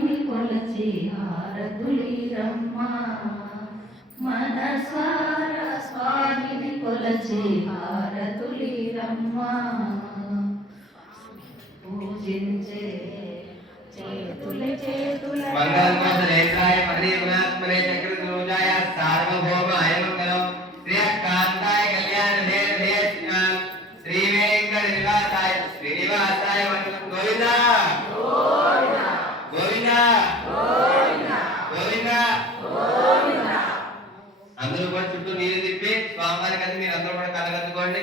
స్వామిని కొలచి హారతులి రమ్మ మనసార స్వామిని కొలచి హారతులి రమ్మ పూజించే చేతుల చేతుల. మంగళమోదరేంద్రాయ మహనీయగుణాత్మనే సార్వభౌమ అయమంగళం శ్రీ శ్రీకాంతాయ మీరు అందరూ కూడా కలగద్దుకోండి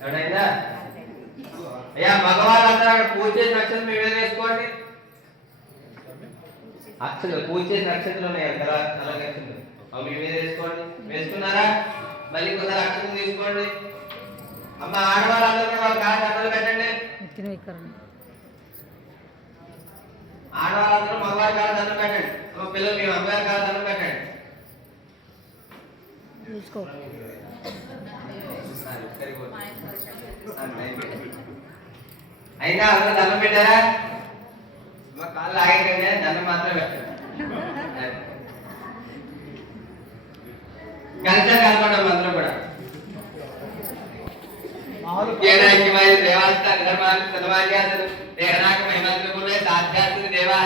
ఎవడైనా? అయ్యా మగవాళ్ళందరూ అక్కడ పూజ చేసిన నక్షత్రం మీ వేసుకోండి. అక్షలు పూజ చేసిన నక్షత్రం ఉన్నాయి? కదా నల్ల నక్షత్రం అవి మీ మీద వేసుకోండి. వేసుకున్నారా? మళ్ళీ కొందరు అక్షరం తీసుకోండి. అమ్మ ఆడవాళ్ళందరూ కూడా వాళ్ళ కాళ్ళు అందరూ పెట్టండి ఆడవాళ్ళందరూ మగవారి కాళ్ళు దండం పెట్టండి. పిల్లలు మీ అమ్మగారి కాళ్ళు దండం పెట్టండి. అయినా అందరూ దండం పెట్టారా? మా కాళ్ళు ఆగకండి దండం మాత్రం పెట్టండి. కలిసా కలపడం అందరూ కూడా దేహనాక మహిమంత్ర పూర్వే సాధ్యాత్మ దేవా